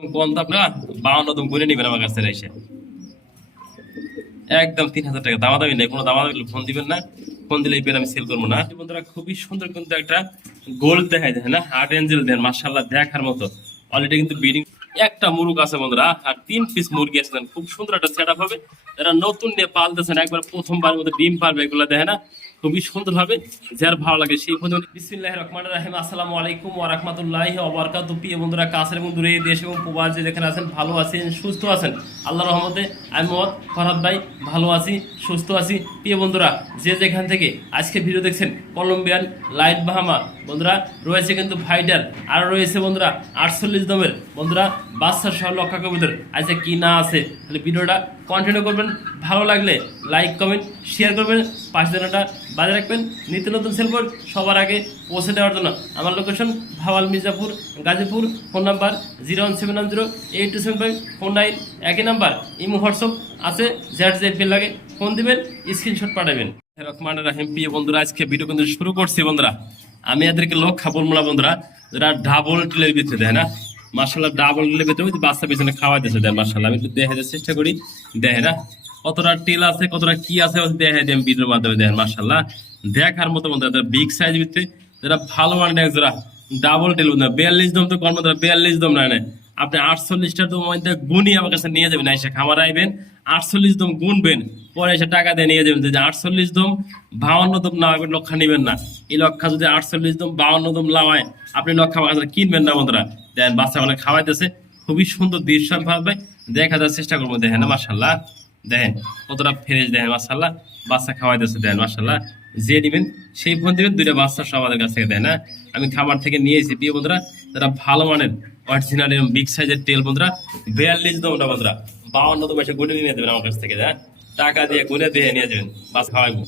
কোন দাম না 52 দাম করে নিবেন আমার কাছে এসে একদম 3000 টাকা দামাদামি নেই, কোনো দামাদামি ফোন দিবেন না। ফোন দিলে এই পেন আমি সেল করবো না। বন্ধুরা খুবই সুন্দর কিন্তু একটা গোল্ড দেখাই দেয় না, হার্ট এঞ্জেল দেন মাশাআল্লাহ দেখার মতো। অলরেডি কিন্তু বিডিং একটা মুরগ আছে বন্ধুরা, আর 3 পিস মুরগি আছে। খুব সুন্দর একটা সেট আপ হবে। যারা নতুন নিয়ে পালতেছেন একবার প্রথমবার মতো ডিম পারবে এগুলো দেখে না, খুবই সুন্দর হবে। যার ভালো লাগে সেই ফোন। বিসমিল্লাহির রহমানির রহিম। আসসালামু আলাইকুম ওয়া রাহমাতুল্লাহি ওয়া বারাকাতুহু। প্রিয় বন্ধুরা কাছের এবং দূরে দেশ এবং প্রবাসী যেখানে আছেন ভালো আছেন সুস্থ আছেন আল্লাহর রহমতে। আমি মোহাম্মদ ফরহাদ ভাই ভালো আছি সুস্থ আছি। প্রিয় বন্ধুরা যে যেখান থেকে আজকে ভিডিও দেখছেন, কলম্বিয়ান লাইট বাহামা বন্ধুরা রয়েছে কিন্তু ফাইটার, আর রয়েছে বন্ধুরা 48 দমের বন্ধুরা বাচ্চা সহ লক্ষা কবুতর। আজকে কি না আছে তাহলে ভিডিওটা কন্টিনিউ করবেন। ভালো লাগলে লাইক কমেন্ট শেয়ার করবেন, পাশে জানাটা বাজে রাখবেন। নিত্য নতুন সেলফোন সবার আগে পৌঁছে দেওয়ার জন্য আমার location Bhawal Mirzapur Gazipur. Phone number 01710827549। একই নাম্বার ইমো হোয়াটসঅ্যাপ আছে, জ্যাট যে পেন লাগে ফোন দিবেন, স্ক্রিনশট পাঠাবেন। রহমানির রহিম। প্রিয় বন্ধুরা আজকে ভিডিও কিন্তু শুরু করছি বন্ধুরা। আমি এদেরকে লক্ষ্য বলবো না বন্ধুরা, যারা ডাবল টিলের ভিতরে দেয় না মাশাআল্লাহ, ডাবল টিলের ভিতরে বাচ্চা পিছনে খাওয়াইতেছে দেন মাশাআল্লাহ। আমি একটু দেখাতে চেষ্টা করি, দেখে না কতটা টিল আছে কতটা কি আছে দেখাই দিই আমি ভিডিওর মাধ্যমে। দেখেন মাশাআল্লাহ দেখার মতো বন্ধুরা, বিগ সাইজ ভিতরে যারা ভালো মানের যারা ডাবল টিল বন্ধুরা 42 দম তো কর্ম 42 দম না আপনি 48টা দম গুনি আমার কাছে নিয়ে যাবেন। এসে খামার আইবেন 48 দম গুনবেন, পরে এসে টাকা দিয়ে নিয়ে যাবেন। যে 48 দম 52 দম না হবে লক্ষা নিবেন না। এই লক্ষা যদি 48 দম 52 দম লাওয়ায় আপনি লক্ষা আমার কাছে কিনবেন না বন্ধুরা। দেখেন বাচ্চা মানে খাওয়াইতেছে, খুবই সুন্দর দৃশ্য ভাবে দেখা যাওয়ার চেষ্টা করবো। দেখেন মাশাআল্লাহ দেখেন কতটা ফ্রেশ, দেখেন মাশাআল্লাহ বাচ্চা খাওয়াইতেছে। দেখেন মাশাআল্লাহ যে নিবেন সেই ফোন দিবেন। 2টা বাচ্চা সব আমাদের কাছ থেকে দেয় না, আমি খাবার থেকে নিয়েছি। প্রিয় বন্ধুরা যারা ভালো মানের অরিজিনাল এবং বিগ সাইজের টেল বন্ধুরা 42 দমটা বন্ধুরা 52 দম এসে গুনে নিয়ে দেবেন আমার কাছ থেকে। টাকা দিয়ে গুনে দিয়ে নিয়ে যাবেন, বাস খাওয়াইবো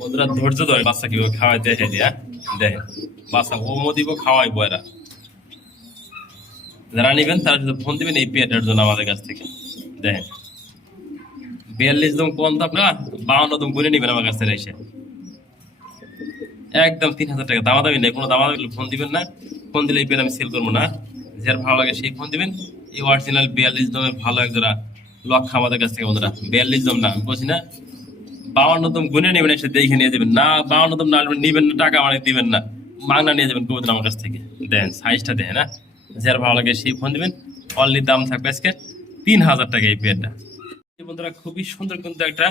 বন্ধুরা। ধৈর্য ধরে বাচ্চা কিভাবে খাওয়াই দেখে দিয়া দেখেন বাচ্চা ওমো দিব খাওয়াইবো। এরা যারা নিবেন তারা শুধু ফোন দিবেন এই পেয়ারটার জন্য আমাদের কাছ থেকে। দেখেন 42 দম কোন দাম না 52 দম গুনে নিবেন আমার কাছ থেকে এসে একদম 3000 টাকা দামাদামি নেই, কোনো দামাদামি ফোন দিবেন না। ফোন দিলে এই পেয়ার আমি সেল করবো না। যার ভালো লাগে সেই ফোন দিবেন। এই অরিজিনাল 42 দমের ভালো এক জোড়া লক্ষা আমাদের কাছ থেকে বন্ধুরা। 42 দম না বলছি না, 52 দম গুনে নেবেন, এসে দেখে নিয়ে যাবেন। না 52 দম না নিবেন না, টাকা মানে দিবেন না, মাগনা নিয়ে যাবেন কবুতর আমার কাছ থেকে। দেন সাইজটা দেখেন না, যার ভালো লাগে সেই ফোন দিবেন। অনলি দাম থাকবে আজকে 3000 টাকা এই পেয়ারটা। বন্ধুরা খুবই সুন্দর কিন্তু একটা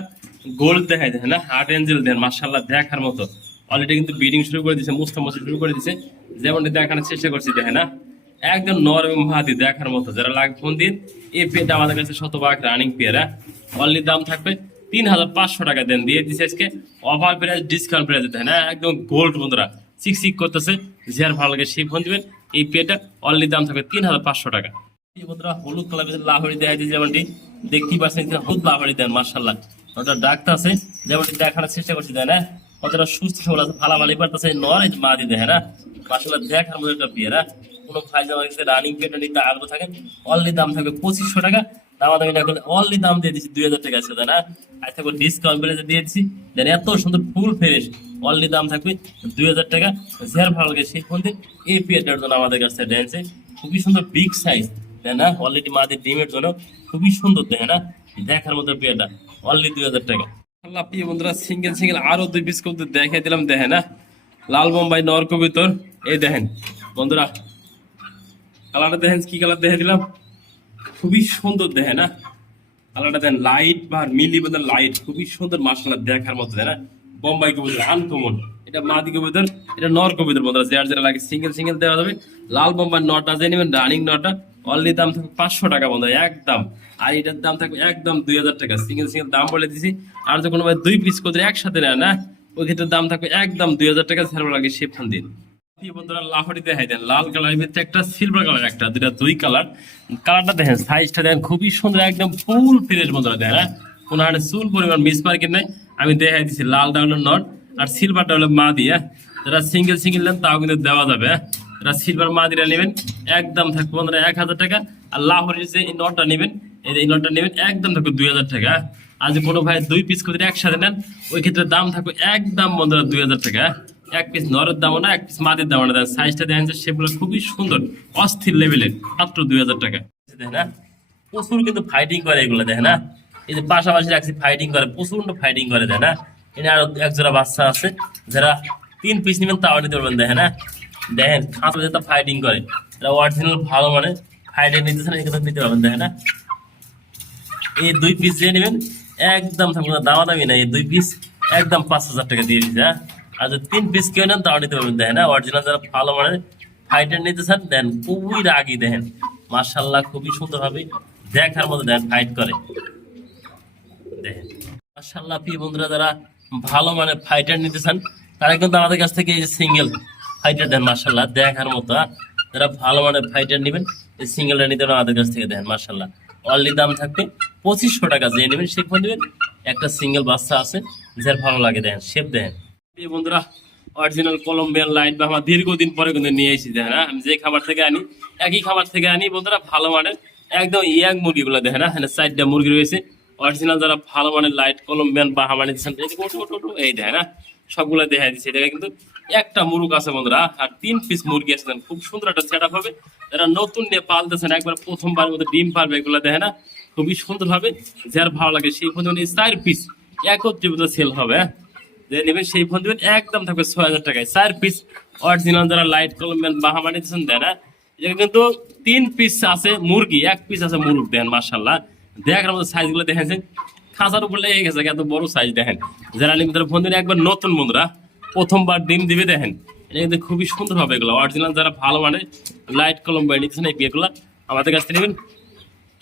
গোল্ড দেখাই দেয় না, হার্ট এঞ্জেল দেন মাশাআল্লাহ দেখার মতো। অলরেডি কিন্তু ব্রিডিং শুরু করে দিয়েছে, মুস্তামসি শুরু করে দিয়েছে। যেমনটি দেখানোর চেষ্টা করছি দেখেন না, একদম নর এবং মাদি দেখার মতো। যারা লাগে ফোন দিন। এই পেয়ারটা আমাদের কাছে 100% রানিং পেয়ার। অনলি দাম থাকবে 3500 টাকা। দেন দিয়ে দিচ্ছে আজকে অফার প্রাইস, ডিসকাউন্ট প্রাইস দেন না, একদম গোল্ড বন্ধুরা চিক করতেছে। যার ভালো লাগে সেই ফোন দিবেন। এই পেয়ারটা অনলি দাম থাকবে 3500 টাকা। বন্ধুরা হলুদ কালার লাহোরি দেখা দিয়েছে, যেমনটি দেখতেই পাচ্ছেন হলুদ লাহোরি দেন মাশাআল্লাহ। ওটা ডাক্তার আছে যেমনটি দেখানোর চেষ্টা করছি দেয় না, কতটা সুস্থ সবল আছে, ভালাভালি পারতেছে। নয় মা দি দেখে না মাশাআল্লাহ দেখার মতো একটা পেয়ারা। কোনো ভাই আমার কাছে রানিং পেয়ারটা নিতে আগ্রহ থাকেন, অনলি দাম থাকবে 2500 টাকা। দামাদামি না করলে অনলি দাম দিয়ে দিচ্ছি 2000 টাকা আছে দেয় না। আজ থাকবে ডিসকাউন্ট প্রাইসে দিয়ে দিচ্ছি। দেন এত সুন্দর ফুল ফ্রেশ অনলি দাম থাকবে 2000 টাকা। যার ভালো লাগে সেই ফোন দিন। এই পেয়ারটার জন্য আমাদের কাছে ড্যান্সে খুবই সুন্দর বিগ সাইজ দেয় না, অলরেডি মাদের ডিমের জন্য খুবই সুন্দর দেখে না দেখার মতো পেয়ারটা অনলি 2000 টাকা। আল্লাহ প্রিয় বন্ধুরা সিঙ্গেল আরো 2 পিস কবুতর দেখাই দিলাম। দেখেন না লাল বোম্বাই নর কবুতর, এই দেখেন বন্ধুরা কালারটা দেখেন কি কালার দেখে দিলাম, খুবই সুন্দর দেখে না কালারটা। দেখেন লাইট বা মিলি বন্ধুর লাইট খুবই সুন্দর মাশাআল্লাহ দেখার মতো দেয় না। বোম্বাই কবুতর আনকমন, এটা মাদি কবুতর, এটা নর কবুতর বন্ধুরা। যার যারা লাগে সিঙ্গেল দেওয়া যাবে। লাল বোম্বাই নটা যে নেবেন রানিং নটা অনলি দাম থাকবে 500 টাকা বন্ধুরা একদম। আর এটার দাম থাকবে একদম 2000 টাকা। সিঙ্গেল দাম বলে দিছি। আর যখন ভাই 2 পিস করে একসাথে নেয় না, ওই ক্ষেত্রে দাম থাকবে একদম 2000 টাকা। ছাড়া লাগে সে ফোন দিন। বন্ধুরা লাহোরি দেখাই দেন, লাল কালারের ভিতরে একটা সিলভার কালার একটা, দুই কালার। কালারটা দেখেন সাইজটা দেখেন খুবই সুন্দর, একদম ফুল ফ্রেশ বন্ধুরা দেখেন না, কোনো হাটে চুল পরিমাণ মিস মার্কেট নাই। আমি দেখাই দিচ্ছি লালটা হলো নট আর সিলভারটা হলো মা দিয়ে। যারা সিঙ্গেল নেন তাও কিন্তু দেওয়া যাবে। যারা সিলভার মা দিয়ে নেবেন একদম থাকবে বন্ধুরা 1000 টাকা। আর লাহোরির যে এই নটটা নেবেন, এই নটটা নেবেন একদম থাকবে 2000 টাকা। আর যে কোনো ভাই 2 পিস করে একসাথে নেন ওই ক্ষেত্রে দাম থাকবে একদম বন্ধুরা 2000 টাকা। এক পিস নরের দামও না, এক পিস মাদের দামও না। সাইজটা দেখেন যে সেগুলো খুবই সুন্দর, অস্থির লেভেলের, মাত্র 2000 টাকা। দেখেন না, প্রচুর কিন্তু ফাইটিং করে এগুলো, দেখেন না। এই যে পাশাপাশি রাখছি, ফাইটিং করে, প্রচন্ড ফাইটিং করে, দেখেন না। এখানে আরো এক জোড়া বাচ্চা আছে, যারা 3 পিস নেবেন তাও নিতে পারবেন, দেখেন না। দেখেন খাঁচা যেটা ফাইটিং করে, এটা অরিজিনাল ভালো মানে ফাইটিং নিতেছেন, এখানে নিতে পারবেন, দেখেন না। এই 2 পিস যে নেবেন একদম থাকবে না, দামাদামি না, এই 2 পিস একদম 5000 টাকা দিয়ে দিচ্ছে। হ্যাঁ, আর যদি 3 পিস কেউ নেন তাও নিতে পারবেন, দেখেন না। অরিজিনাল যারা ভালো মানে ফাইটার নিতে চান, দেন খুবই রাগি, দেখেন মাশাআল্লাহ, খুবই সুন্দর হবে দেখার মতো, দেখেন ফাইট করে, দেখেন মাশাআল্লাহ। প্রিয় বন্ধুরা, যারা ভালো মানে ফাইটার নিতে চান তারা কিন্তু আমাদের কাছ থেকে এই যে সিঙ্গেল ফাইটার দেন, মাশাআল্লাহ দেখার মতো। যারা ভালো মানে ফাইটার নেবেন, এই সিঙ্গেলটা নিতে হবে আমাদের কাছ থেকে, দেখেন মাশাআল্লাহ। অনলি দাম থাকবে 2500 টাকা, যে নেবেন সে ফোন নেবেন। একটা সিঙ্গেল বাচ্চা আছে, যার ভালো লাগে, দেখেন শেপ দেখেন। এই বন্ধুরা, অরিজিনাল কলম্বিয়ান লাইট বা আমার দীর্ঘদিন পরে কিন্তু নিয়ে এসেছি, দেখেন। আমি যে খাবার থেকে আনি, একই খাবার থেকে আনি বন্ধুরা, ভালো মানের একদম ইয়াং মুরগিগুলো, দেখেন না। এখানে 4টা মুরগি রয়েছে অরিজিনাল, যারা ভালো মানের লাইট কলম্বিয়ান বা হামানি দিচ্ছেন, এই দেখেন না, সবগুলো দেখা দিচ্ছে। এটা কিন্তু একটা মুরগ আছে বন্ধুরা, আর 3 পিস মুরগি আছে, খুব সুন্দর একটা সেট আপ হবে। যারা নতুন নিয়ে পালতেছেন, একবার প্রথমবার মতো ডিম পারবে, এগুলো দেখে না, খুবই সুন্দর হবে। যার ভালো লাগে সেই ফোন 4 পিস একত্রিত সেল হবে। যে নেবেন সেই ফোন দেবেন, একদম থাকবে 6000 টাকায় 4 পিস অরিজিনাল, যারা লাইট কলম্বিয়ান বাহামানি দিচ্ছেন, দেয় না। এটা কিন্তু 3 পিস আছে মুরগি, 1 পিস আছে মুরগ, দেখেন মাশাআল্লাহ। দেখার মতো সাইজ গুলো দেখেছেন, খাঁচার উপর লেগে গেছে, এত বড় সাইজ, দেখেন। যারা নেবেন তারা ফোন দেবেন, একবার নতুন বন্ধুরা, প্রথমবার ডিম দিবে, দেখেন এটা কিন্তু খুবই সুন্দর হবে। এগুলো অরিজিনাল, যারা ভালো মানে লাইট কলম্বিয়ান নিচ্ছেন, এই বিয়েগুলো আমাদের কাছ থেকে নেবেন।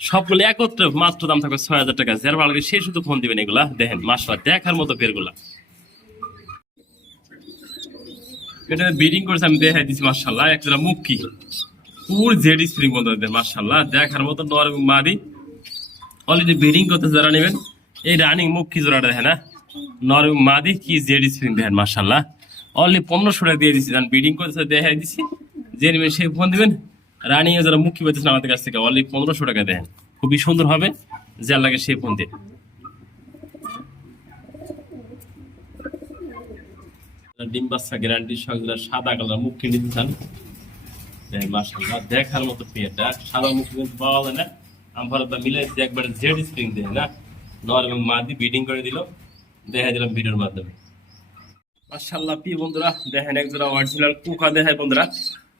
সবগুলো একত্রে মাত্র দাম থাকবে 6000 টাকা। যারা ভালো লাগে সে শুধু ফোন দিবেন। এগুলা দেখেন মাশাআল্লাহ, দেখার মতো পেয়ারগুলা। এটা ব্রিডিং করছে, আমি দেখাই দিচ্ছি মাশাআল্লাহ। একটা মুক্কি পুর জেডি স্প্রিং বন্ধুদের, মাশাআল্লাহ দেখার মতো নর এবং মাদি অলরেডি ব্রিডিং করতে। যারা নেবেন এই রানিং মুক্কি জোড়াটা, দেখেন না, নর এবং মাদি কি জেডি স্প্রিং, দেখেন মাশাআল্লাহ। অলরেডি 1500 টাকা দিয়ে দিচ্ছি, ব্রিডিং করতে দেখাই দিচ্ছি। যে নেবেন সেই ফোন দিবেন। রানিং এ যারা মুক্কি পেতেছেন আমাদের কাছ থেকে, অলরেডি 1500 টাকা, দেখেন খুবই সুন্দর হবে। যার লাগে সেই ফোন দিন। ডিম বাচ্চা গ্যারান্টি সহ, যারা সাদা কালার মুখে নিতে চান, মাশাআল্লাহ দেখার মতো পেয়ারটা। সাদা মুখে কিন্তু পাওয়া যায় না, আমরা মিলাইছি একবার জেড স্প্রিং দিয়ে না, নর এবং মাদি ব্রিডিং করে দিল, দেখা দিলাম ভিডিওর মাধ্যমে। মাশাআল্লাহ প্রিয় বন্ধুরা, দেখেন একজোড়া অরিজিনাল কুকা দেখায় বন্ধুরা।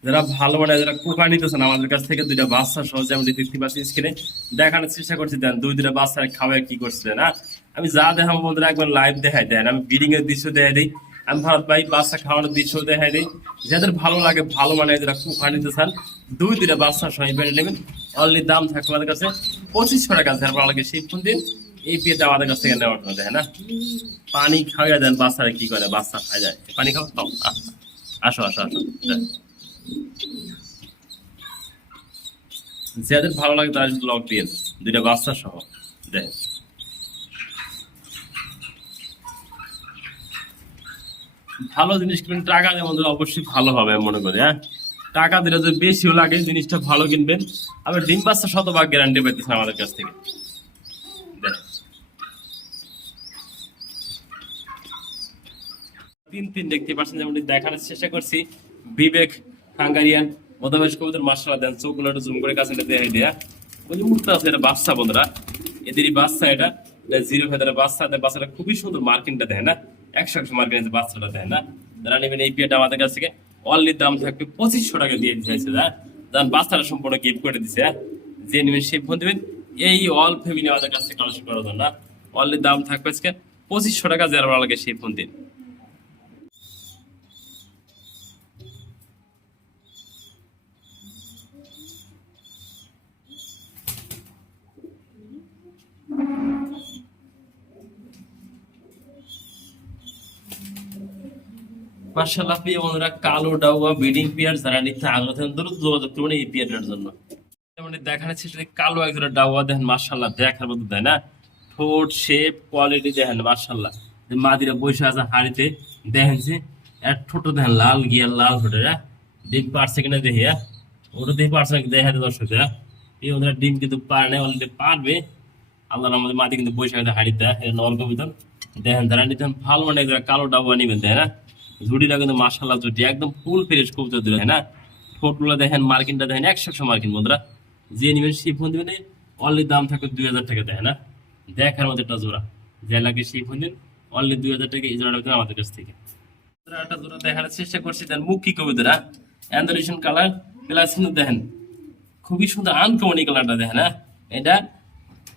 যারা ভালো মানে যারা কুকা নিতেছেন আমাদের কাছ থেকে, 2টা বাচ্চা সহজ, আমি দেখতে পাচ্ছি স্ক্রিনে দেখানোর চেষ্টা করছি, দেন 2টা বাচ্চা খাওয়ায় কি করছে না। আমি যা দেখাবো বন্ধুরা একবার লাইভ দেখাই, দেন আমি ব্রিডিং এর দৃশ্য দেখাই দিই, আমি ভারত ভাই বাচ্চা খাওয়ানোর দৃশ্য দেখাই দিই। যাদের ভালো লাগে, ভালো মানে যারা কুকা নিতে চান, 2টা বাচ্চা সহ বেড়ে নেবেন। অনলি দাম থাকবে আমাদের কাছে 2500 টাকা। যারা ভালো লাগে সেই ফোন দিন। এই পেয়েটা আমাদের কাছ থেকে নেওয়ার জন্য, দেখেন না, পানি খাওয়া দেন। বাচ্চারা কি করে, বাচ্চা খাই যায়, পানি খাও, আসো আসো আসো। যাদের ভালো লাগে তারা শুধু লক দিয়ে 2টা বাচ্চা সহ, দেখ ভালো জিনিস কিনবেন। টাকা দিয়ে বন্ধুরা অবশ্যই ভালো হবে আমি মনে করি। হ্যাঁ, টাকা দিলে যদি বেশিও লাগে, জিনিসটা ভালো কিনবেন। আবার ডিম বাচ্চা 100% গ্যারান্টি পাইতেছেন আমাদের কাছ থেকে। দেখ 3 দেখতে পাচ্ছেন, যেমন দেখানোর চেষ্টা করছি। বিবেক হাঙ্গারিয়ান মধ্যবেশ কবুতর, মাশাআল্লাহ দেন চোখগুলো একটু জুম করে কাছে দেখাই দেয়া। ওই যে উঠতে আছে, এটা বাচ্চা বন্ধুরা, এদেরই বাচ্চা। এটা জিরো ফেদারের বাচ্চা, বাচ্চাটা খুবই সুন্দর, মার্কিংটা দেখেন না, 100 মার্কিং আছে বাচ্চাটা, দেখেন না। যারা নেবেন এই পেয়ারটা আমাদের কাছ থেকে, অনলি দাম থাকবে 2500 টাকা দিয়ে দিয়েছে। যান বাচ্চাটা সম্পূর্ণ গিফট করে দিচ্ছে। যে নেবেন সেই ফোন দেবেন। এই অল ফ্যামিলি আমাদের কাছ থেকে কালেকশন করার জন্য অনলি দাম থাকবে আজকে 2500 টাকা। যারা ভালো লাগে সেই ফোন দিন। মাশাআল্লাহ প্রিয় বন্ধুরা, কালো ডাউয়া ব্রিডিং পেয়ার, যারা নিতে আগ্রহ থাকেন দ্রুত যোগাযোগ করবেন এই পেয়ারটার জন্য। যেমন দেখাচ্ছি কালো একজোড়া ডাউয়া, দেখেন মাশাআল্লাহ দেখার মতো, তাই না। ঠোঁট শেপ কোয়ালিটি দেখেন মাশাআল্লাহ। মাদিরা বসে আছে হাড়িতে, দেখেন যে এক ঠোঁট দেখেন লাল গিয়া, লাল ঠোঁটের। ডিম পারছে কিনা দেখি, ওটা দেখে পারছে নাকি দেখা দর্শক। এই বন্ধুরা ডিম কিন্তু পারে না, অলরেডি পারবে। আল্লাহ আমাদের মাদি কিন্তু বসে আছে হাড়িতে, নলক ভিতর। দেখেন যারা নিতেন ভালো মানে কালো ডাউয়া নিবেন, তাই না। ঝুড়িটা কিন্তু মাশাআল্লাহ জুটি একদম ফুল ফ্রেশ কবুতর দুটো, হ্যাঁ না? ঠোঁটগুলো দেখেন, মার্কিনটা দেখেন, 100 মার্কিন বন্ধুরা। যে নিবেন সেই ফোন দিবেন, অনলি দাম থাকবে 2000 টাকা, দেখেন না? দেখার মতো একটা জোড়া, যে লাগে সেই ফোন দিন, অনলি 2000 টাকা এই জোড়াটা পেতেন আমাদের কাছ থেকে। বন্ধুরা, একটা জোড়া দেখানোর চেষ্টা করছি, দেন মুখ কি কবুতরা, অ্যান্ডারসন কালার প্লাস কিন্তু দেখেন খুবই সুন্দর আনকমন এই কালারটা, দেখেন না? এটা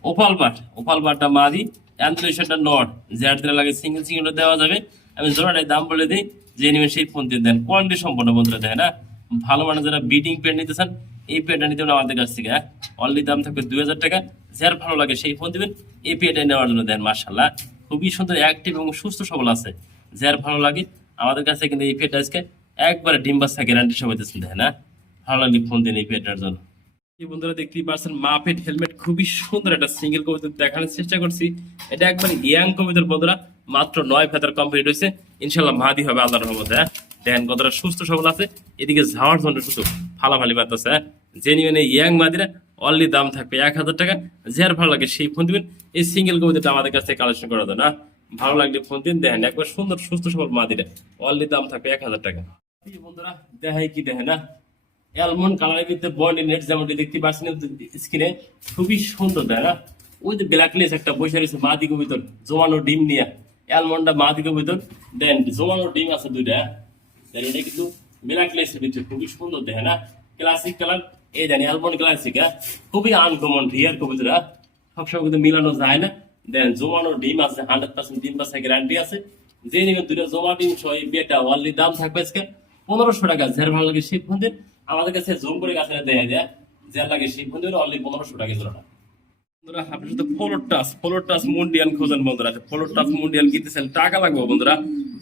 ওপাল বারটা মাদি, অ্যান্ডারসনটা নট, যার দিলে লাগে সিঙ্গেল সিঙ্গেল দেওয়া যাবে। আমি জোড়াটার দাম বলে দিই, যে নিবেন সেই ফোন দিয়ে দেন, কোয়ালিটি সম্পন্ন বন্ধুরা, দেখেন না? ভালো মানে যারা বিডিং পেন নিতে চান, এই পেনটা নিতে হবে আমাদের কাছ থেকে, হ্যাঁ? অনলি দাম থাকবে 2000 টাকা। যার ভালো লাগে সেই ফোন দিবেন এই পেনটা নেওয়ার জন্য, দেন মাশাআল্লাহ খুবই সুন্দর, অ্যাক্টিভ এবং সুস্থ সবল আছে। যার ভালো লাগে আমাদের কাছে কিন্তু এই পেনটা আজকে একবারে ডিম বাচ্চা গ্যারান্টি সহ দিতেছেন, দেখেন না? ভালো লাগলে ফোন দিন এই পেনটার জন্য। এই বন্ধুরা দেখতেই পাচ্ছেন মাপেট হেলমেট, খুবই সুন্দর একটা সিঙ্গেল কবিতা দেখানোর চেষ্টা করছি। এটা একবার ইয়াং কবিতার বন্ধুরা, মাত্র 9 ফেদার কমপ্লিট হয়েছে, ইনশাল্লাহ মাদি হবে আল্লাহর রহমতে, হ্যাঁ? দেখেন কতটা সুস্থ সবল আছে, এদিকে যাওয়ার জন্য শুধু ফালাফালি বাড়তেছে, হ্যাঁ? যে নিবেন এই ইয়াং মাদিরা, অনলি দাম থাকবে 1000 টাকা। যার ভালো লাগে সেই ফোন দিবেন, এই সিঙ্গেল কবিতাটা আমাদের কাছ থেকে কালেকশন করা যায় না? ভালো লাগলে ফোন দিন, দেখেন একবার সুন্দর সুস্থ সবল মাদিরা, অনলি দাম থাকবে 1000 টাকা। এই বন্ধুরা দেখাই কি, দেখেন না? অ্যালমন্ড কালারের ভিতরে বডি নেট যেমনটি দেখতে পাচ্ছেন স্ক্রিনে, খুবই সুন্দর, তাই না? ওই যে ব্ল্যাক লেস একটা বসে রয়েছে মাদি কবিতর, জমানো ডিম নিয়ে, অ্যালমন্ডটা মাদি কবিতর, দেন জমানো ডিম আছে দুইটা, দেন এটা কিন্তু ব্ল্যাক লেসের ভিতরে খুবই সুন্দর, দেখে না? ক্লাসিক কালার, এই জানি অ্যালমন্ড ক্লাসিক, হ্যাঁ? খুবই আনকমন রিয়ার কবিতর, হ্যাঁ? সবসময় কিন্তু মিলানো যায় না। দেন জমানো ডিম আছে, 100% ডিম পাশে গ্যারান্টি আছে। যে নিবেন দুটো জমা ডিম সহ এই বেটা, অনলি দাম থাকবে আজকে 1500 টাকা। যার ভালো লাগে সেই ফোন দিন, আমাদের কাছে জুম করে গাছে দেয়া যায়, যার লাগে সেই ফোন দিন, অনলি 1500 টাকা জোড়া। বন্ধুরা আপনি শুধু ফলোর টাচ মুন্ডিয়াল খোঁজেন বন্ধুরা, ফলোর টাচ মুন্ডিয়াল কিনতেছেন, টাকা লাগবে বন্ধুরা,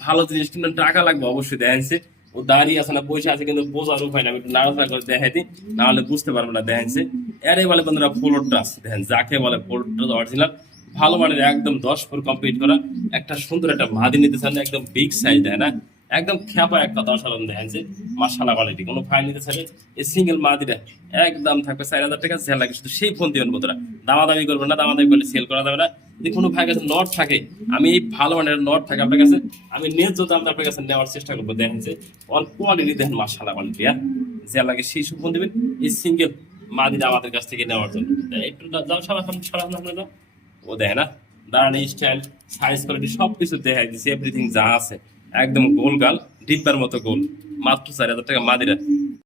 ভালো জিনিস কিনতে টাকা লাগবে অবশ্যই। দেখেনছে ও দাঁড়িয়ে আছে না পয়সা আছে, কিন্তু বোঝার উপায় না, আমি একটু নাড়াচাড়া করে দেখাই দিই, না হলে বুঝতে পারবো না। দেখেনছে এরাই বলে বন্ধুরা ফলোর টাচ, দেখেন যাকে বলে ফলোর টাচ অরিজিনাল ভালো মানের, একদম 10 ফুট কমপ্লিট করা একটা সুন্দর একটা মাদি নিতে চান, একদম বিগ সাইজ, দেয় না? একদম খেপা এক কথা অসাধারণ, দেখেন যে মাশাআল্লাহ কোয়ালিটি। কোনো ফাইল নিতে চাইলে এই সিঙ্গেল মাদিটা একদম থাকবে 4000 টাকা। যা লাগে শুধু সেই ফোন দিবেন বন্ধুরা, দামাদামি করবেন না, দামাদামি করলে সেল করা যাবে না। যদি কোনো ভাই কাছে নট থাকে, আমি এই ভালো মানের নট থাকে আপনার কাছে, আমি ন্যায্য দাম আপনার কাছে নেওয়ার চেষ্টা করবো। দেখেন যে অল কোয়ালিটি, দেখেন মাশাআল্লাহ কোয়ালিটি, হ্যাঁ? যা লাগে সেই ফোন দিবেন এই সিঙ্গেল মাদিটা আমাদের কাছ থেকে নেওয়ার জন্য। একটু যাও সরাসরি আপনার দাও, ও দেখে না দাঁড়ানো স্টাইল, সাইজ, কোয়ালিটি সবকিছু দেখাই দিচ্ছে, এভরিথিং যা আছে একদম গোল গাল, ডিব্বার মতো গোল, মাত্র 4000 টাকা মাদিরা।